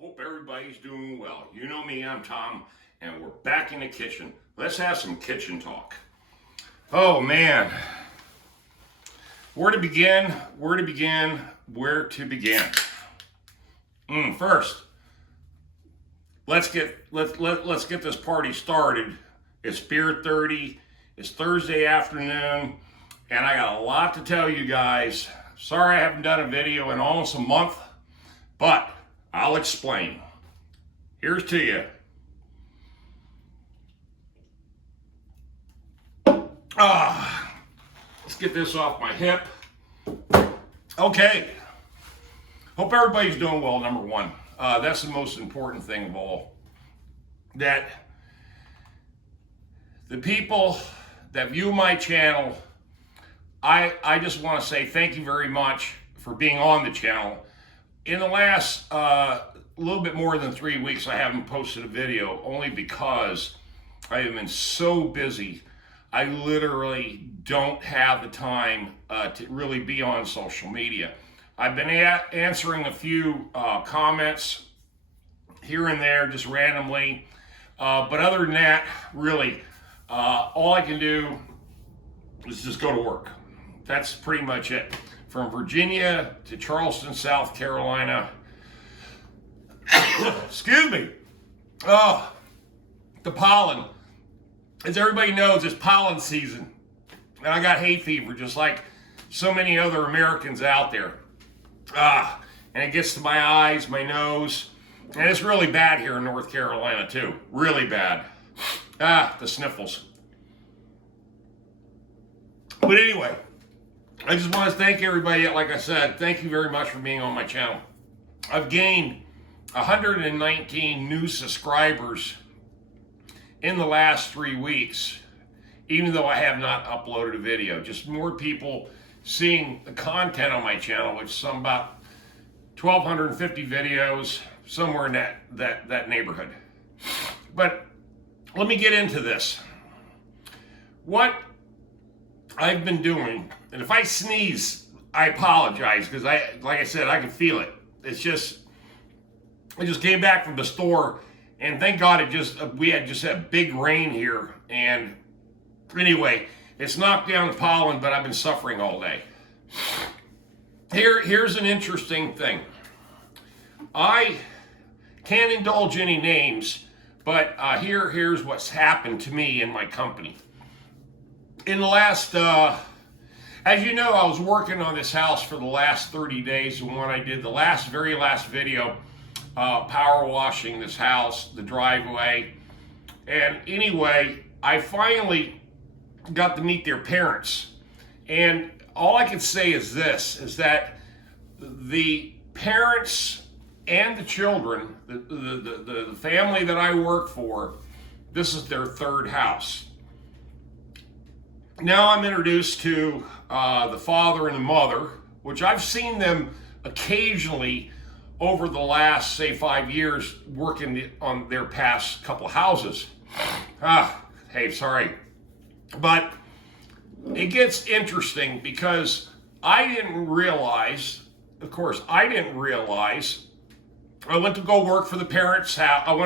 Hope everybody's doing well. You know me, I'm Tom, and we're back in the kitchen. Let's have some kitchen talk. Oh man, where to begin? First, let's get this party started. It's Beer 30. It's Thursday afternoon, and I got a lot to tell you guys. Sorry I haven't done a video in almost a month, but I'll explain. Here's to you. Let's get this off my hip. Okay. Hope everybody's doing well, number one. That's the most important thing of all. That the people that view my channel, I just want to say thank you very much for being on the channel. In the last little bit more than 3 weeks, I haven't posted a video, only because I have been so busy. I literally don't have the time to really be on social media. I've been answering a few comments here and there, just randomly. But other than that, really, all I can do is just go to work. That's pretty much it. From Virginia to Charleston, South Carolina. Excuse me. Oh, the pollen. As everybody knows, it's pollen season. And I got hay fever, just like so many other Americans out there. And it gets to my eyes, my nose. And it's really bad here in North Carolina, too. Really bad. The sniffles. But anyway, I just want to thank everybody. Like I said, thank you very much for being on my channel. I've gained 119 new subscribers in the last 3 weeks, even though I have not uploaded a video. Just more people seeing the content on my channel, which is some about 1,250 videos, somewhere in that neighborhood. But let me get into this. What I've been doing, and if I sneeze, I apologize, because like I said, I can feel it. I just came back from the store, and thank God we had just had big rain here. And anyway, it's knocked down the pollen, but I've been suffering all day. Here's an interesting thing. I can't indulge any names, but here's what's happened to me in my company. In the last, as you know, I was working on this house for the last 30 days, and when I did the very last video, power washing this house, the driveway. And anyway, I finally got to meet their parents. And all I can say is this, is that the parents and the children, the family that I work for, this is their third house. Now I'm introduced to the father and the mother, which I've seen them occasionally over the last, say, 5 years, working on their past couple houses. Hey, sorry. But it gets interesting because I didn't realize, I went to go work for the parents' house. I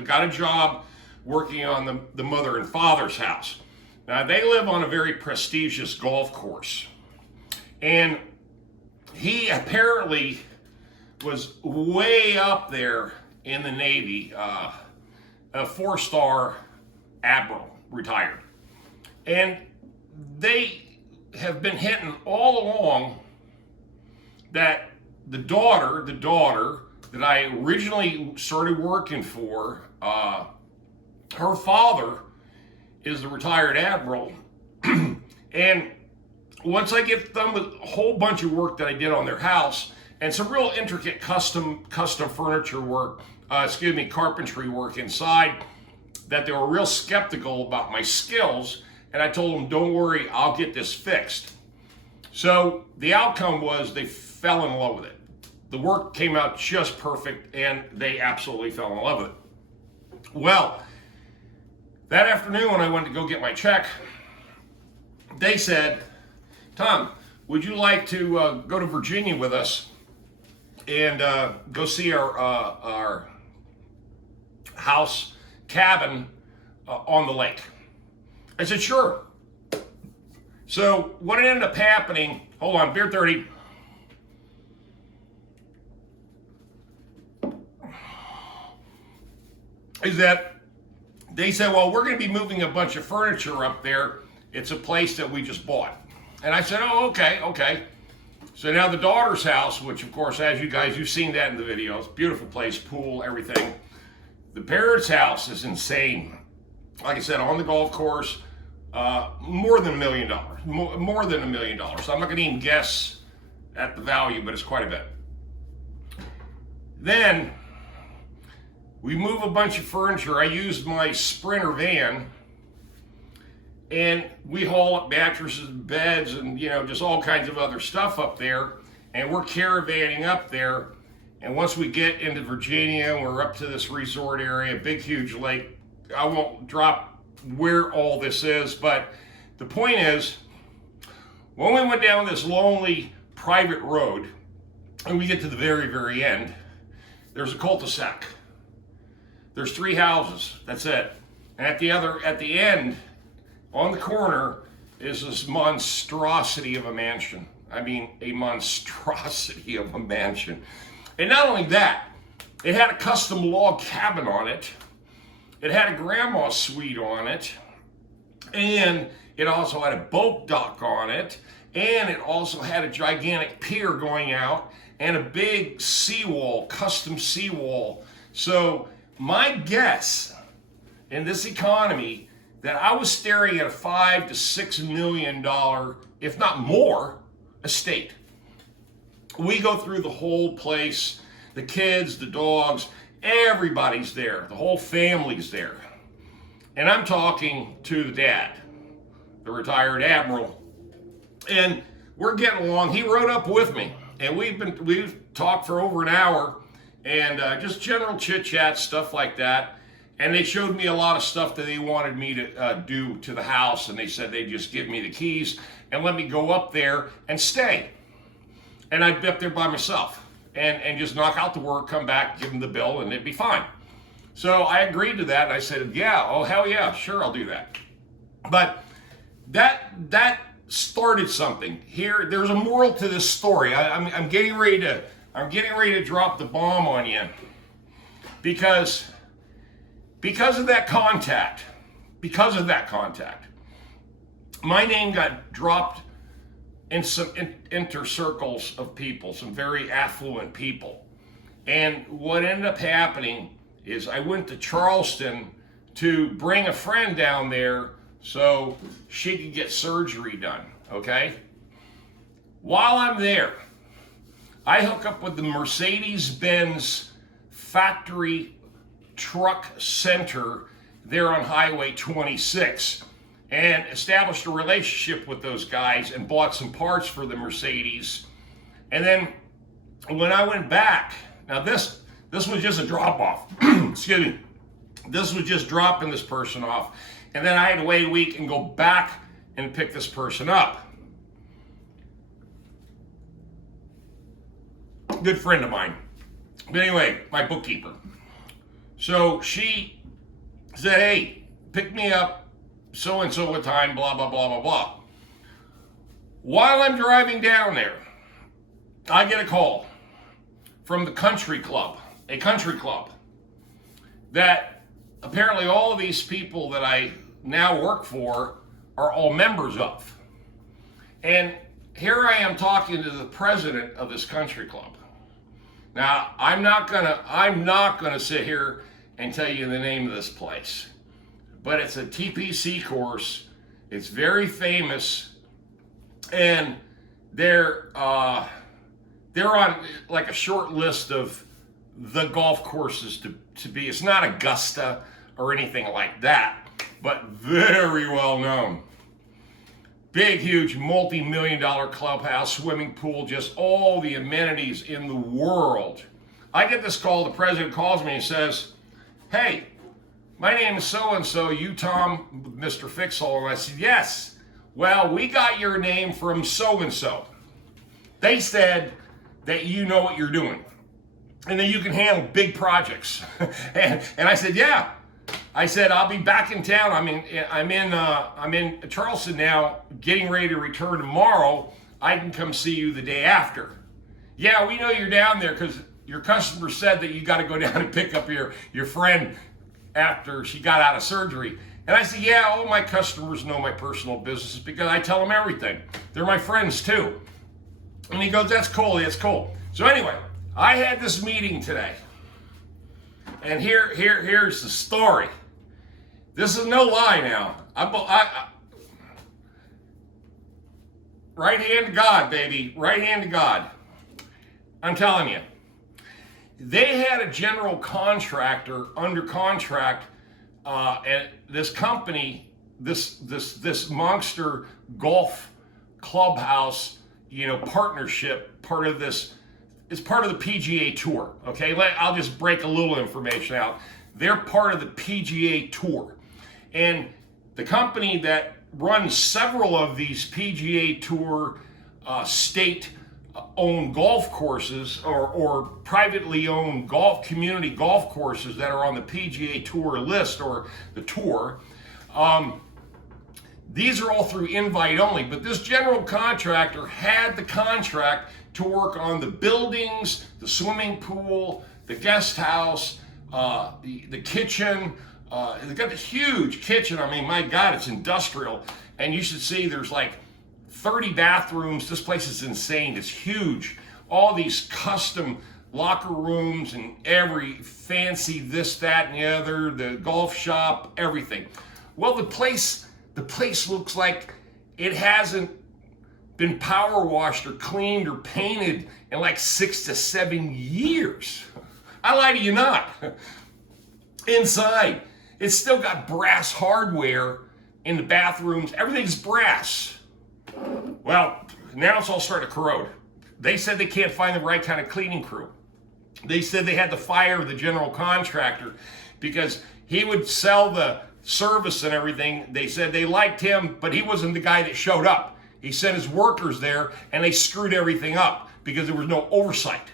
got a job working on the mother and father's house. Now, they live on a very prestigious golf course. And he apparently was way up there in the Navy, a 4-star admiral, retired. And they have been hitting all along that the daughter that I originally started working for, her father is the retired admiral. And once I get done with a whole bunch of work that I did on their house, and some real intricate custom furniture work, carpentry work inside, that they were real skeptical about my skills. And I told them, don't worry, I'll get this fixed. So the outcome was they fell in love with it. The work came out just perfect, and they absolutely fell in love with it. Well, that afternoon when I went to go get my check, they said, Tom, would you like to go to Virginia with us and go see our house cabin on the lake. I said, sure. So what ended up happening, hold on, beer 30. Is that they said, well, we're going to be moving a bunch of furniture up there. It's a place that we just bought. And I said, oh, okay. So now the daughter's house, which of course, as you guys, you've seen that in the videos, beautiful place, pool, everything. The parents' house is insane. Like I said, on the golf course, more than $1 million. More than $1 million. So I'm not going to even guess at the value, but it's quite a bit. Then we move a bunch of furniture. I used my Sprinter van, and we haul up mattresses and beds and, just all kinds of other stuff up there. And we're caravanning up there. And once we get into Virginia, we're up to this resort area, big, huge lake. I won't drop where all this is, but the point is, when we went down this lonely private road, and we get to the very, very end, there's a cul-de-sac. There's 3 houses, that's it. And at the end, on the corner, is this monstrosity of a mansion. I mean, a monstrosity of a mansion. And not only that, it had a custom log cabin on it. It had a grandma suite on it. And it also had a boat dock on it. And it also had a gigantic pier going out and a big seawall, custom seawall. So my guess in this economy that I was staring at a $5 to $6 million, if not more, estate. We go through the whole place, the kids, the dogs, everybody's there. The whole family's there. And I'm talking to the dad, the retired admiral. And we're getting along. He rode up with me. And we've talked for over an hour. And just general chit chat, stuff like that. And they showed me a lot of stuff that they wanted me to do to the house. And they said they'd just give me the keys and let me go up there and stay. And I'd be up there by myself and just knock out the work, come back, give them the bill, and it'd be fine. So I agreed to that. And I said, yeah, oh, hell yeah, sure, I'll do that. But that started something. Here, there's a moral to this story. I'm getting ready to drop the bomb on you because of that contact, my name got dropped in some inner circles of people, some very affluent people. And what ended up happening is I went to Charleston to bring a friend down there so she could get surgery done, okay? While I'm there, I hook up with the Mercedes-Benz factory truck center there on Highway 26 and established a relationship with those guys and bought some parts for the Mercedes. And then when I went back, now this was just a drop off. Excuse me. This was just dropping this person off. And then I had to wait a week and go back and pick this person up. Good friend of mine. But anyway, my bookkeeper. So she said, hey, pick me up so-and-so a time, blah, blah, blah, blah, blah. While I'm driving down there, I get a call from the country club, a country club, that apparently all of these people that I now work for are all members of. And here I am talking to the president of this country club. Now, I'm not gonna sit here and tell you the name of this place, but it's a TPC course. It's very famous, and they're on like a short list of the golf courses to be. It's not Augusta or anything like that, but very well known. Big, huge, multi-million-dollar clubhouse, swimming pool, just all the amenities in the world. I get this call, the president calls me and says, hey, my name is so-and-so, you Tom, Mr. Fixhole? And I said, yes. Well, we got your name from so-and-so. They said that you know what you're doing. and then you can handle big projects. and I said, yeah. I said, I'll be back in town. I'm in Charleston now, getting ready to return tomorrow. I can come see you the day after. Yeah, we know you're down there because your customer said that you got to go down and pick up your friend after she got out of surgery. And I said, yeah, all my customers know my personal business because I tell them everything. They're my friends too. And he goes, that's cool, that's cool. So anyway, I had this meeting today. And here's the story. This is no lie now. Right hand to God, baby. Right hand to God. I'm telling you. They had a general contractor under contract, and this company, this monster golf clubhouse, partnership, part of this is part of the PGA Tour. Okay, I'll just break a little information out. They're part of the PGA Tour, and the company that runs several of these PGA Tour state-owned golf courses or privately owned community golf courses that are on the PGA Tour list or the tour. These are all through invite only, but this general contractor had the contract to work on the buildings, the swimming pool, the guest house, the kitchen. They've got this huge kitchen. I mean, my God, it's industrial. And you should see there's like 30 bathrooms. This place is insane. It's huge. All these custom locker rooms and every fancy this, that, and the other, the golf shop, everything. Well, the place looks like it hasn't been power washed or cleaned or painted in like 6 to 7 years. I lie to you not. Inside, it's still got brass hardware in the bathrooms. Everything's brass. Well, now it's all starting to corrode. They said they can't find the right kind of cleaning crew. They said they had to fire the general contractor because he would sell the service and everything. They said they liked him, but he wasn't the guy that showed up. He sent his workers there and they screwed everything up because there was no oversight.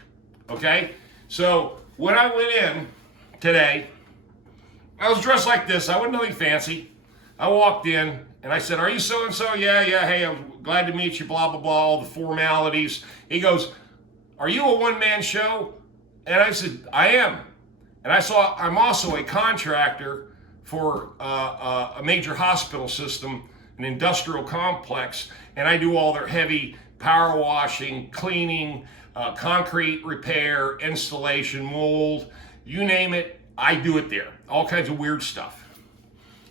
Okay? So when I went in today, I was dressed like this. I wasn't nothing fancy. I walked in and I said, are you so-and-so? Yeah, hey, I'm glad to meet you, blah, blah, blah, all the formalities. He goes, are you a one-man show? And I said, I am. And I'm also a contractor for a major hospital system, an industrial complex, and I do all their heavy power washing, cleaning, concrete repair, installation, mold, you name it, I do it there. All kinds of weird stuff.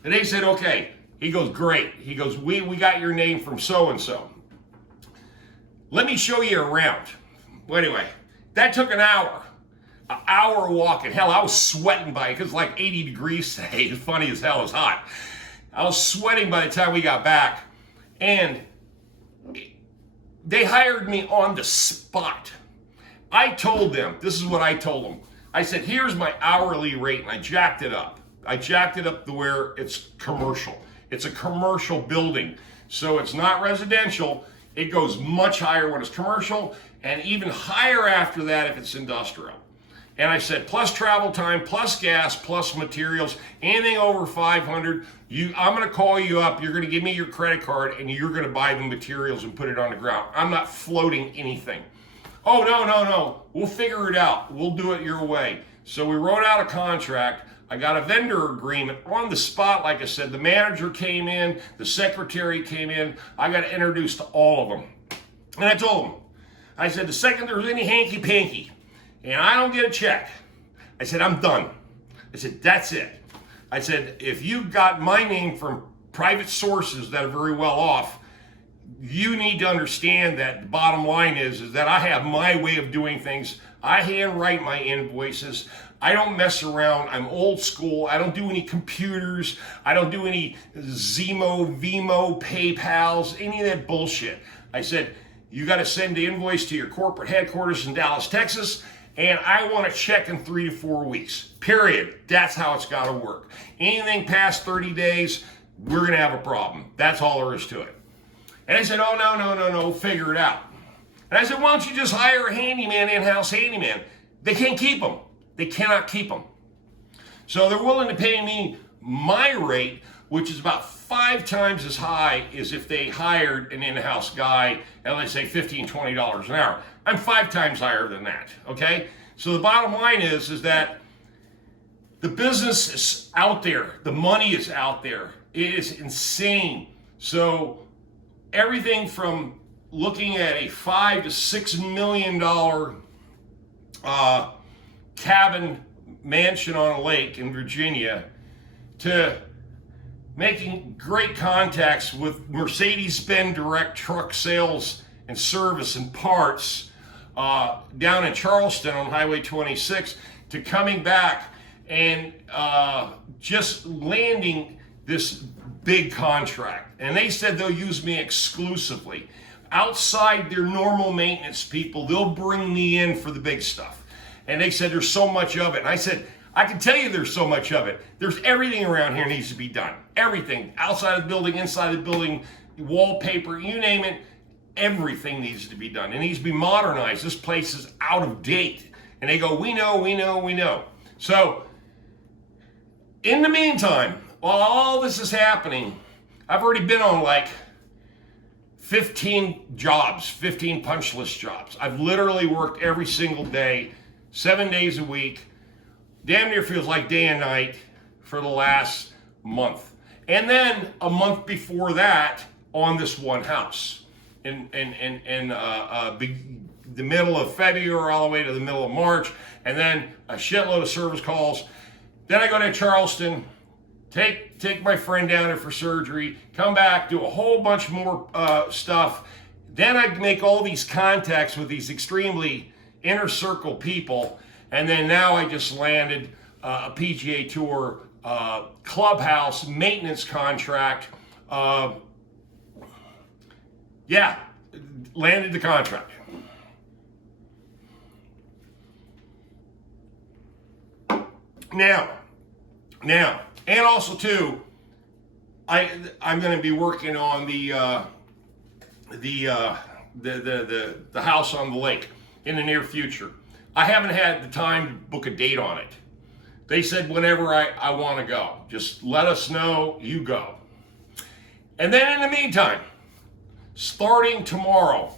And they said, okay. He goes, great. He goes, we got your name from so-and-so. Let me show you around. Well, anyway, that took an hour. An hour walking. Hell, I was sweating by it because it's like 80 degrees today. It's funny as hell. It's hot. I was sweating by the time we got back. And they hired me on the spot. I told them, this is what I told them. I said, here's my hourly rate, and I jacked it up. I jacked it up to where it's commercial. It's a commercial building. So it's not residential. It goes much higher when it's commercial, and even higher after that if it's industrial. And I said, plus travel time, plus gas, plus materials, anything over 500, I'm going to call you up, you're going to give me your credit card, and you're going to buy the materials and put it on the ground. I'm not floating anything. Oh, no, we'll figure it out. We'll do it your way. So we wrote out a contract. I got a vendor agreement on the spot. Like I said, the manager came in, the secretary came in. I got introduced to all of them. And I told them, I said, the second there's any hanky-panky, and I don't get a check, I said, I'm done. I said, that's it. I said, if you got my name from private sources that are very well off, you need to understand that the bottom line is that I have my way of doing things. I handwrite my invoices. I don't mess around. I'm old school. I don't do any computers. I don't do any Zemo, Vimo, PayPals, any of that bullshit. I said, you got to send the invoice to your corporate headquarters in Dallas, Texas, and I want a check in 3 to 4 weeks, period. That's how it's got to work. Anything past 30 days, we're going to have a problem. That's all there is to it. And I said, oh, no, figure it out. And I said, why don't you just hire a handyman, in-house handyman? they can't keep them. They cannot keep them. So they're willing to pay me my rate, which is about 5 times as high as if they hired an in-house guy at, let's say, $15, $20 an hour. I'm 5 times higher than that, okay? So the bottom line is that the business is out there. The money is out there. It is insane. So everything from looking at a $5 to $6 million cabin mansion on a lake in Virginia to making great contacts with Mercedes-Benz direct truck sales and service and parts down in Charleston on Highway 26 to coming back and just landing this big contract. And they said they'll use me exclusively. Outside their normal maintenance people, they'll bring me in for the big stuff. And they said there's so much of it. And I said, I can tell you there's so much of it. There's everything around here needs to be done. Everything. Outside of the building, inside the building, wallpaper, you name it, everything needs to be done. It needs to be modernized. This place is out of date. And they go, we know. So, in the meantime, while all this is happening, I've already been on like 15 jobs, 15 punch list jobs. I've literally worked every single day, 7 days a week. Damn near feels like day and night for the last month. And then a month before that on this one house in the middle of February all the way to the middle of March. And then a shitload of service calls. Then I go to Charleston, take my friend down there for surgery, come back, do a whole bunch more stuff. Then I make all these contacts with these extremely inner circle people. And then now I just landed a PGA Tour clubhouse maintenance contract. Landed the contract. Now, and also too, I'm going to be working on the house on the lake in the near future. I haven't had the time to book a date on it. They said whenever I want to go, just let us know, you go. And then in the meantime, starting tomorrow,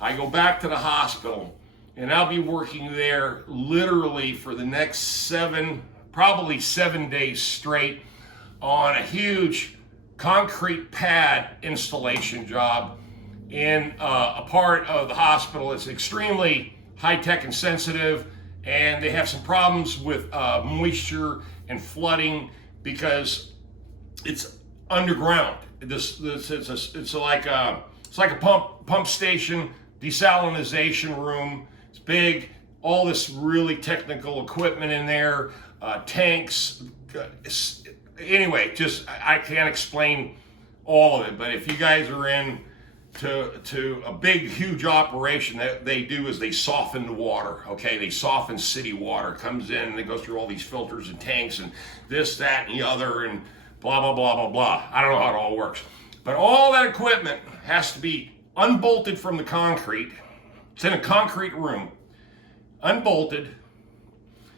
I go back to the hospital and I'll be working there literally for the next probably 7 days straight on a huge concrete pad installation job in a part of the hospital that's extremely high-tech and sensitive, and they have some problems with moisture and flooding because it's underground. It's like a pump station, desalinization room. It's big. All this really technical equipment in there, tanks. Anyway, I can't explain all of it. But if you guys are in to a big, huge operation, that they do is they soften the water, okay? They soften city water, comes in and they go through all these filters and tanks and this, that, and the other, and blah, blah, blah, blah, blah. I don't know how it all works. But all that equipment has to be unbolted from the concrete. It's in a concrete room, unbolted,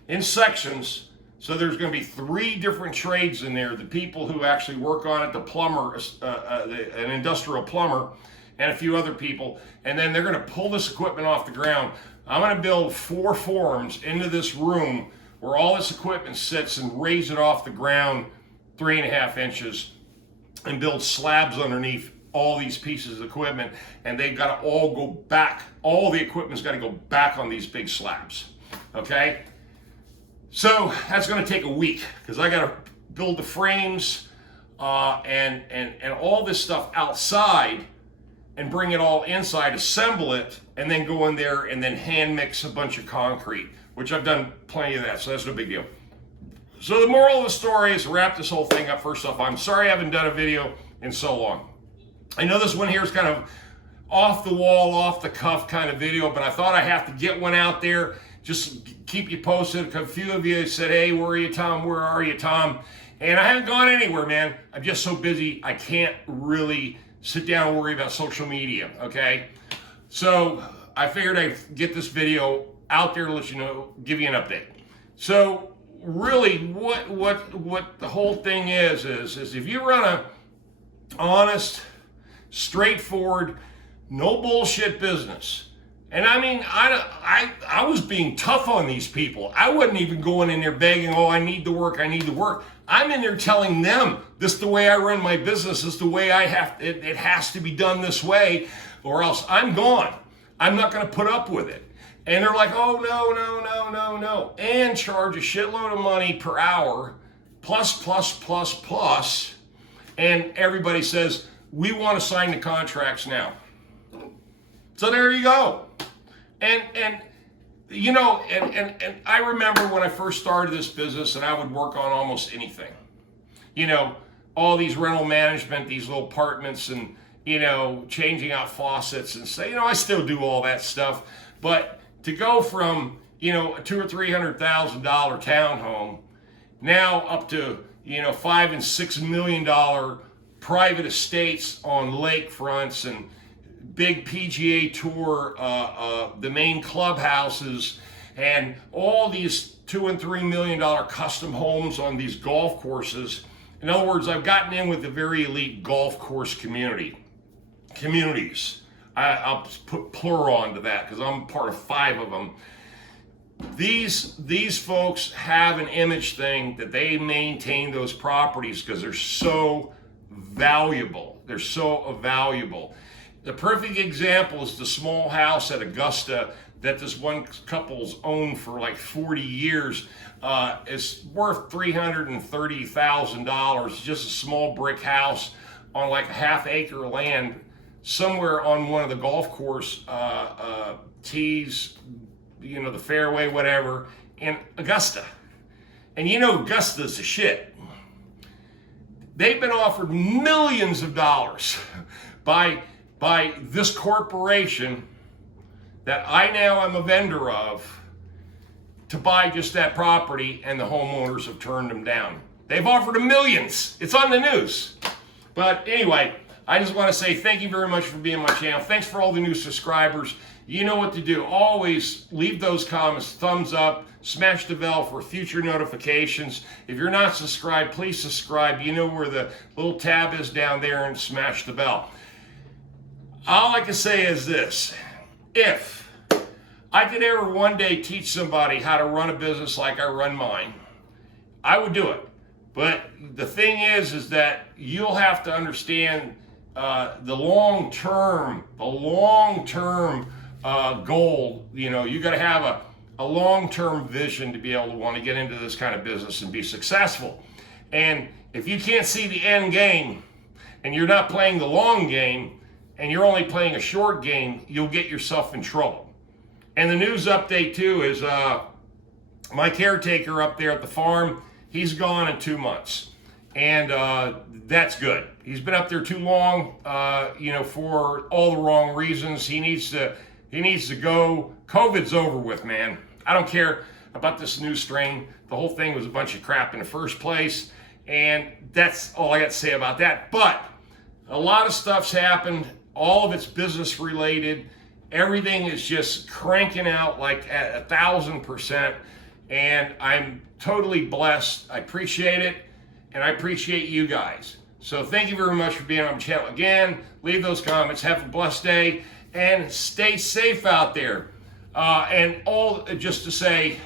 in sections. So there's going to be 3 different trades in there. The people who actually work on it, the plumber, an industrial plumber, and a few other people, and then they're going to pull this equipment off the ground. I'm going to build 4 forms into this room where all this equipment sits and raise it off the ground 3.5 inches and build slabs underneath all these pieces of equipment, and they've got to all go back. All the equipment's got to go back on these big slabs, okay? So that's going to take a week because I got to build the frames and all this stuff outside and bring it all inside, assemble it, and then go in there and then hand mix a bunch of concrete, which I've done plenty of that, so that's no big deal. So the moral of the story is to wrap this whole thing up. First off, I'm sorry I haven't done a video in so long. I know this one here is kind of off the wall, off the cuff kind of video, but I thought I have to get one out there, just keep you posted. A few of you said, hey, where are you, Tom? Where are you, Tom? And I haven't gone anywhere, man. I'm just so busy, I can't really sit down and worry about social media, okay? So I figured I'd get this video out there to let you know, give you an update. So really, what the whole thing is if you run a honest, straightforward, no bullshit business. And I mean, I was being tough on these people. I wasn't even going in there begging, oh, I need to work, I need to work. I'm in there telling them, this is the way I run my business, this is the way I have, it has to be done this way, or else I'm gone. I'm not gonna put up with it. And they're like, oh, no, and charge a shitload of money per hour, plus, and everybody says, we want to sign the contracts now. So there you go. And you know, and I remember when I first started this business and I would work on almost anything. You know, all these rental management, these little apartments and, you know, changing out faucets and say, you know, I still do all that stuff. But to go from, you know, a $200,000 or $300,000 townhome now up to, you know, $5 and $6 million private estates on lakefronts and big PGA Tour, the main clubhouses, and all these $2 and $3 million custom homes on these golf courses. In other words, I've gotten in with the very elite golf course communities. I'll put plural onto that because I'm part of 5 of them. These folks have an image thing that they maintain those properties because they're so valuable. They're so valuable. The perfect example is the small house at Augusta that this one couple's owned for like 40 years. It's worth $330,000. Just a small brick house on like a half-acre land somewhere on one of the golf course tees, you know, the fairway, whatever, in Augusta. And you know Augusta's the shit. They've been offered millions of dollars by this corporation that I now am a vendor of to buy just that property, and the homeowners have turned them down. They've offered them millions. It's on the news. But anyway, I just want to say thank you very much for being on my channel. Thanks for all the new subscribers. You know what to do. Always leave those comments, thumbs up, smash the bell for future notifications. If you're not subscribed, please subscribe. You know where the little tab is down there, and smash the bell. All I can say is this: if I could ever one day teach somebody how to run a business like I run mine, I would do it. But the thing is that you'll have to understand the long-term goal. You know, you got to have a long-term vision to be able to want to get into this kind of business and be successful. And if you can't see the end game and you're not playing the long game and you're only playing a short game, you'll get yourself in trouble. And the news update too is my caretaker up there at the farm, he's gone in 2 months. And that's good. He's been up there too long, you know, for all the wrong reasons. He needs to go. COVID's over with, man. I don't care about this new strain. The whole thing was a bunch of crap in the first place. And that's all I got to say about that. But a lot of stuff's happened. All of it's business related. Everything is just cranking out like at 1,000%. And I'm totally blessed. I appreciate it. And I appreciate you guys. So thank you very much for being on the channel again. Leave those comments. Have a blessed day. And stay safe out there. And all just to say,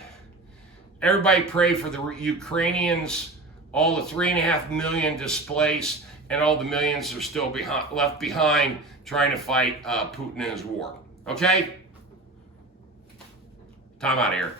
everybody pray for the Ukrainians, all the 3.5 million displaced, and all the millions are still left behind trying to fight Putin in his war. Okay? Time out of here.